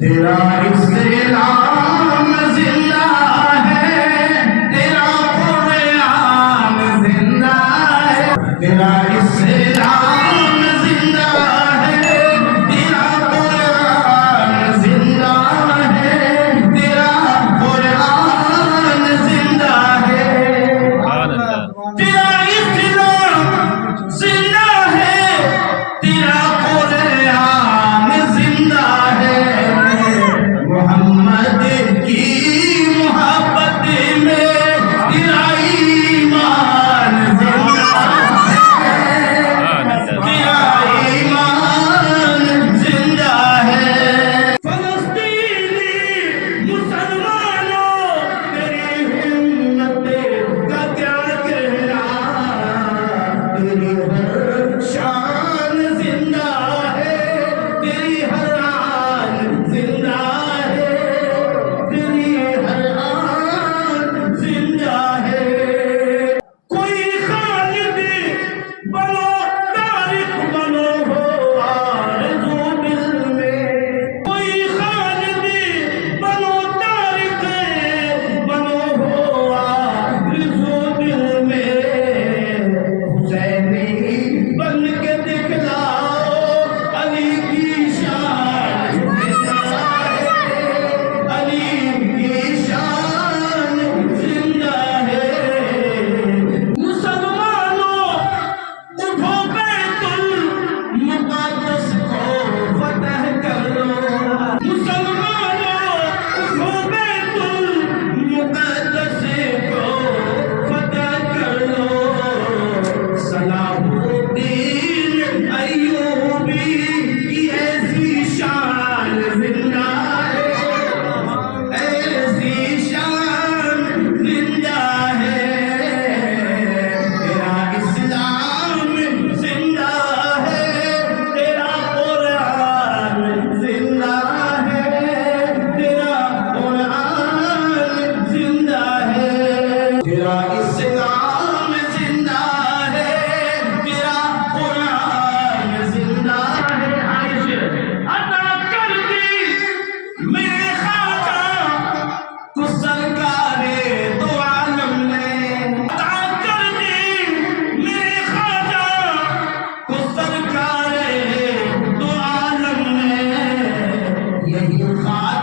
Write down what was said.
तेरा इस्लाम जिंदा है, तेरा कुरान जिंदा है, तेरा इस्लाम जिंदा है, तेरा कुरान जिंदा है, तेरा कुरान जिंदा है, तेरा इस्लाम जिंदा है, तेरा कुरान जिंदा है। मोहम्मद की मोहब्बत में तेरा ईमान जिंदा है, तेरा ईमान जिंदा है। फलस्तीनी मुसलमानों, तेरी हिम्मत का क्या कहना, तेरी हर शान जिंदा है, तेरी हर आन जिंदा है, तेरी हर आन जिंदा है। कोई खालिद बनो, तारिक बनो हो आरज़ू दिल में, कोई खालिद बनो, तारिक बनो हो आरज़ू दिल में। हुसैनी बन के दिखलाओ, अली की शान जिंदा है, अली की शान जिंदा है। मुसलमानों उठो, बैतुल मुक़द्दस को फतह कर लो। मुसलमानों उठो, बैतुल मुक़द्दस को फतह कर लो। सलाहुद्दीन अय्यूबी की ऐसी शान जिंदा है, ऐसी शान जिंदा है। तेरा इस्लाम जिंदा है, तेरा कुरान जिंदा है, तेरा कुरान जिंदा है। तेरा इस्लाम जिंदा है, तेरा कुरान जिंदा है। अता कर दी मेरे खाका को सरकारे दो आलम ने, अता कर दी मेरे खाका को सरकारे दो आलम ने। यही खाका